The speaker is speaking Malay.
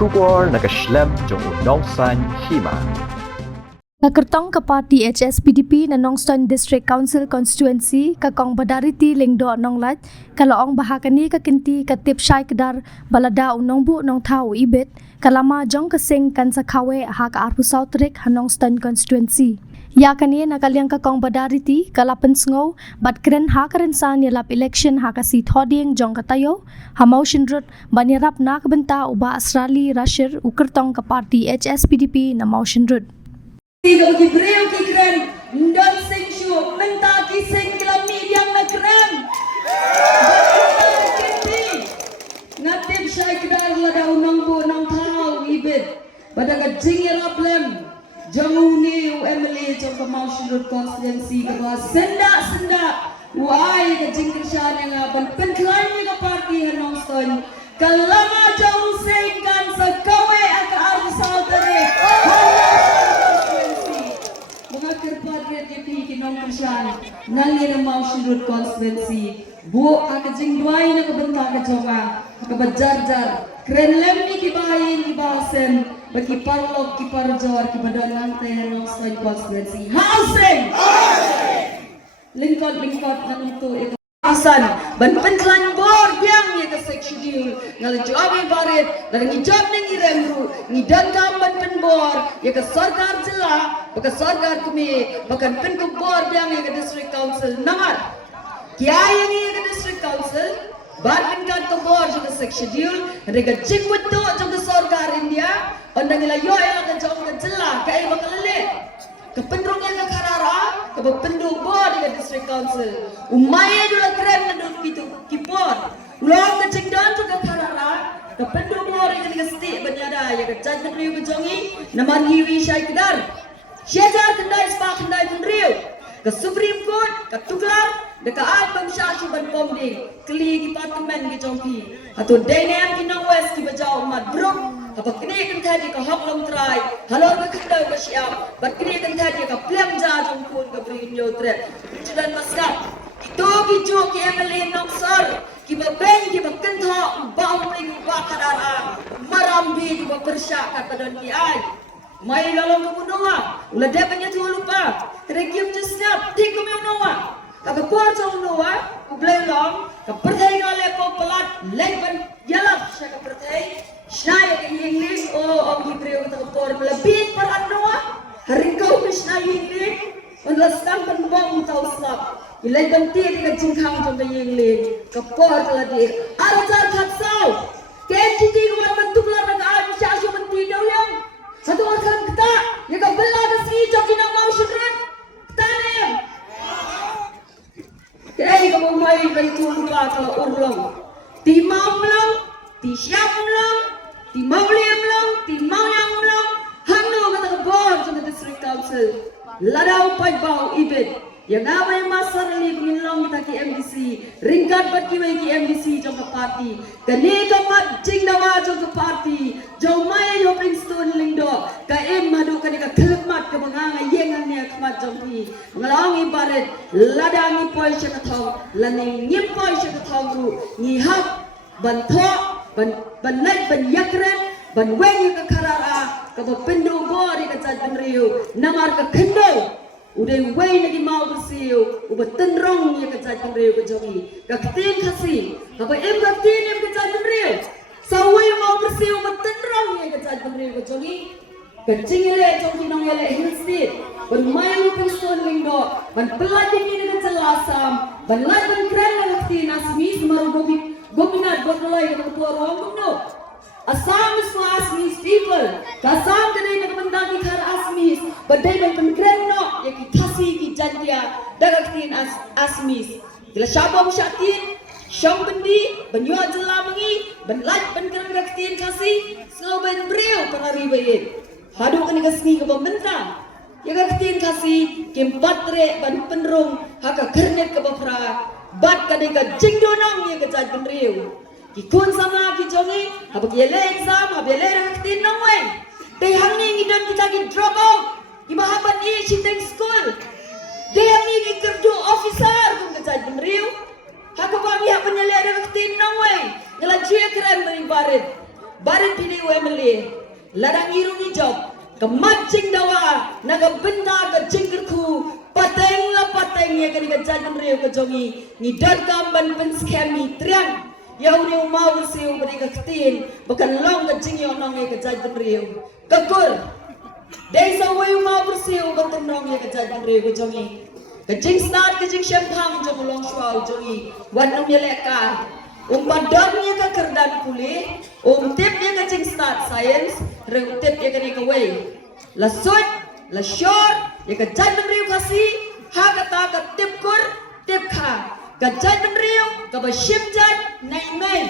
Shubor nakaslem jong unongsan hima. Kakertong ka party HSPDP na Nongstoin District Council Constituency kakong badariti lingdo nonglat kalaong bahakani kakinti katip syai kedar balada unongbu nong tau ibit kalama jong kasing kan sakawe haka arpusaw trik Nongstoin Constituency. Ya kani nakaliang kakong badariti kalapan sngow bat kren hakarensan yalap election haka seat hoding jong katayo ha motion rut banirap na kabenta uba Australia Rashir ukertong ka party HSPDP na motion rut. Kalau kibreu kikren, dan sengshu menta kiseng kelam mediang nakram. Kenti ngatip syai kedar lada unang bu nang tau ibet. Pada kajing raplem jamuni Emily jom kemau syurut konstituensi kebawa sendak wai kajing kerjaan yang aban penklaim ke parti Nongstoin. Kalama jauh sengkan sekawe aka arsal tere. Mengakhir padre DP kinong kerjaan nali na mau syurut konstituensi bu akajing duai na kabenta ka jonga kabajarjar kren lemni kibahin kibasen bagi parlok kiparjor kibadonan teh Nongstoin konstituensi hauseng lingkot nanuntu asan ban penklan bor biang ye ka schedule ngal job baret dan ni job ning iremru ni dangam ban penbor ye ka sarkar jilla baka sarkar kumi bakan pen ko bor biang ye ka district council namar kya ye ka district council ban kan ko bor je ka schedule rega jingwut to jong ka sarkar india ondang ila yo ela ka jong ka jilla kai bakalale kependrong yang karara kependrong board di district council umaya dulu keren menurut itu kipor ulang kecing dan juga karara kependrong board yang dikasih benyada ya kecat kendriu kejongi naman hiwi syai kedar syajar kendai spa kendai kendriu ke Supreme Court ke Tuklar dekat Albam Syashu ban Pomding keli departemen kejongki atau Dainan kinong West ki bajau umat bro apa kini kan tadi ke hok long try halor ke kendau ke siap bat kini kan tadi ke plem ja jong pun ke brin yo tre dan maskap itu kijo ki Emily Nongsor ki ba ben ki ba kentho bau ring ba kadara marambi ki ba persyak kat padon ki ai mai lalong ke munoa ulah dia banyak tu lupa regium je snap tik ke munoa ka por jong noa ublai long ka perthai gale ko pelat leban yalap sya ka perthai Schneider in English om Hebrew ta por lebih per anoa haringkau Schneider English on lastam kan bom tau slap ilai ganti di jingkhang jong ka English ka por la di arajar khatsau ken titi ko bentuk la na al syashu menti dau yang satu orang kita ya ka bela ka si jong kina mau syudrat tanem kei ka mau mai ka itu lupa ka urlong ti mau mlang ti siap mlang ti mauliam long, ti mauyang long, hanu kata kebor jeng district council, ladau pai bau ibet, yang awal masa reli pengilong kita ki MDC, ringkat bat kiwai ki MDC jeng ke parti, kini kamat jing dawa jeng ke parti, jauh mai yo Princeton lingdo, ka madu kani ka kelmat ke menganga yengan ni kamat jeng ki, mengalami baret, ladangi poi syakatong, lani nyimpoi syakatong ru, ngihap, bantok, ban lek ban yakren ban wengi ka karara ka bapendo bori ka jadban riu namar ka kendo udah wei lagi mau bersiu uba tenrong ya ka jadban riu ka jogi ka ketin kasi ka ba embatin ya ka jadban riu sawai mau bersiu uba tenrong ya ka jadban riu ka jogi ka cingile jogi nong yale hinstit ban mayu Princeton lingdo ban pelajin ini ka jelasam ban lek ban kren ka ketin asmis maru Gominat berkelai dengan ketua ruang benda. Asam semua Asmis people. Kasam kena nak mendaki kar Asmis. Badai ban penkren no, ya kita si ki jantia dagat tin Asmis. Jela syabam syatin, syam bendi, banyua jela mengi, ban laj ban kren raktin kasi, slow ban breu penari bayin. Hadu kena kasni ke pembentang. Ya raktin kasi, kempatre ban penrung, haka kernet ke bapra. Bat kadika jingdonang ye kejat penriu kikun sama kijongi apa kiele exam apa kiele raktin nongwen teh hangni ngidon kita ki drop out ibahaban i chiteng school deh hangni ki kerja officer kun kejat penriu haka bangi hak penyele raktin nongwen ngala jue keren beri barit barin pili wemeli ladang irungi job kemacing dawa naga benda ke jingkerku pateng la pateng ya kani ka jajan reu ke jongi ni dadkam ban pen skemi triang ya uni mau siu beri ka ketin bukan long ke jingi onong ya ke jajan reu kekur desa wei mau bersiu bukan long ya ke jajan reu ke jongi ke jing start ke jing syempang jong long shwau jongi wanum ya leka padon ya ke kerdan kuli tip ya ke jing start science reu tip ya kani ka wei la sut la short ya ka jajan reu kasih ha kata ka tip kur tip kha ka jajan reu ka ba ship jat nai mai